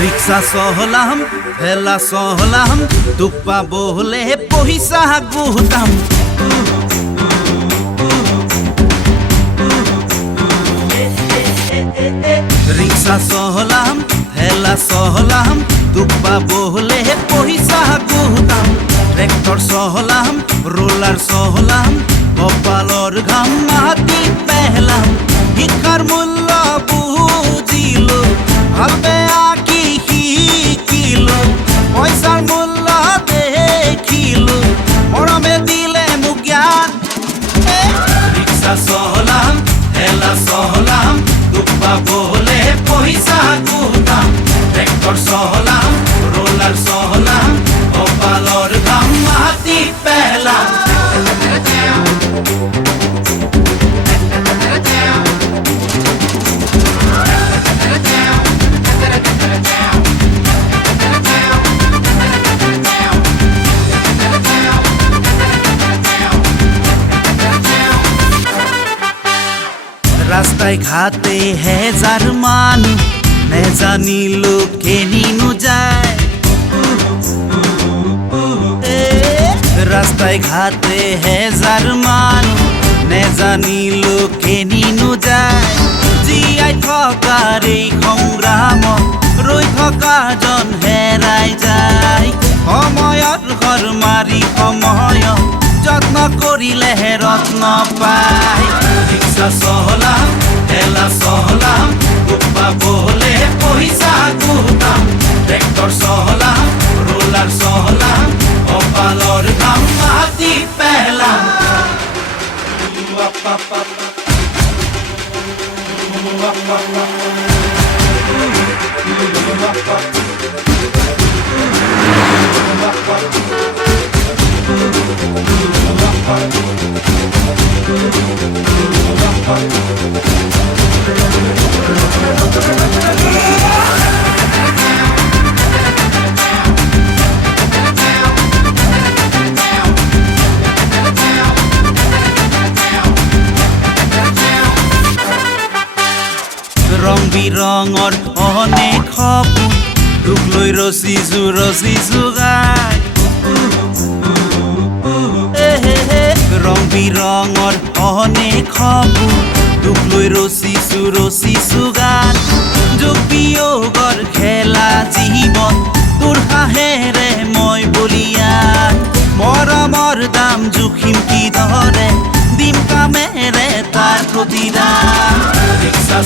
রিক্সা চহলাম ঠেলা চহলাম তোক পাবলে পইচা গুটাম রিক্সা চহলাম ঠেলা চহলাম তোক পাবলে পইচা গুটাম ট্ৰেক্টৰ চহলাম ৰোলাৰ চহলাম কপালৰ ঘাম মাটি পেহলাম শিক্ষাৰ মূল্য বুজিলো ভাল বেয়া কি শিকিলো পইচাৰ মূল্য দেখিলো মৰমে দিলে মোক জ্ঞান ৰিক্সা চহলাম ঠেলা চহলাম তোক পাবলে পইচা গুটাম ট্ৰেক্টৰ চহলাম ৰোলাৰ চহলাম কপালৰ ঘাম মাটি পেহলাম রাস্তায় ঘাটে হেজার মানুষ নেজানিলো কেনিনো যায় রাস্তায় ঘাটে হেজার মানুষ নেজানিলো কেনিনো যায় জীয়াই থকাৰ এই সংগ্ৰামত ৰৈ থকা জন হেৰাই যায় সময়ত ঘৰ মাৰি সময়ত যত্ন কৰিলেহে ৰত্ন পায় ৰিক্সা চহলাম ঠেলা চহলাম তোক পাবলে পইচা গুটাম ট্ৰেক্টৰ চহলাম ৰোলাৰ চহলাম কপালৰ ঘাম মাটি পেহলাম ৰং বিৰঙৰ অনেক সপোন তোক লৈ ৰচিছো গাই ৰং বিৰঙৰ অনেক সপোন তোক লৈ ৰচিছো গান যোগ বিয়োগৰ খেলা জীৱন তোৰ হাঁহেৰে মই বলিয়ান মৰমৰ দাম জুখিম কিদৰে দিম কামেৰে তাৰ প্ৰতিদান ৰিক্সা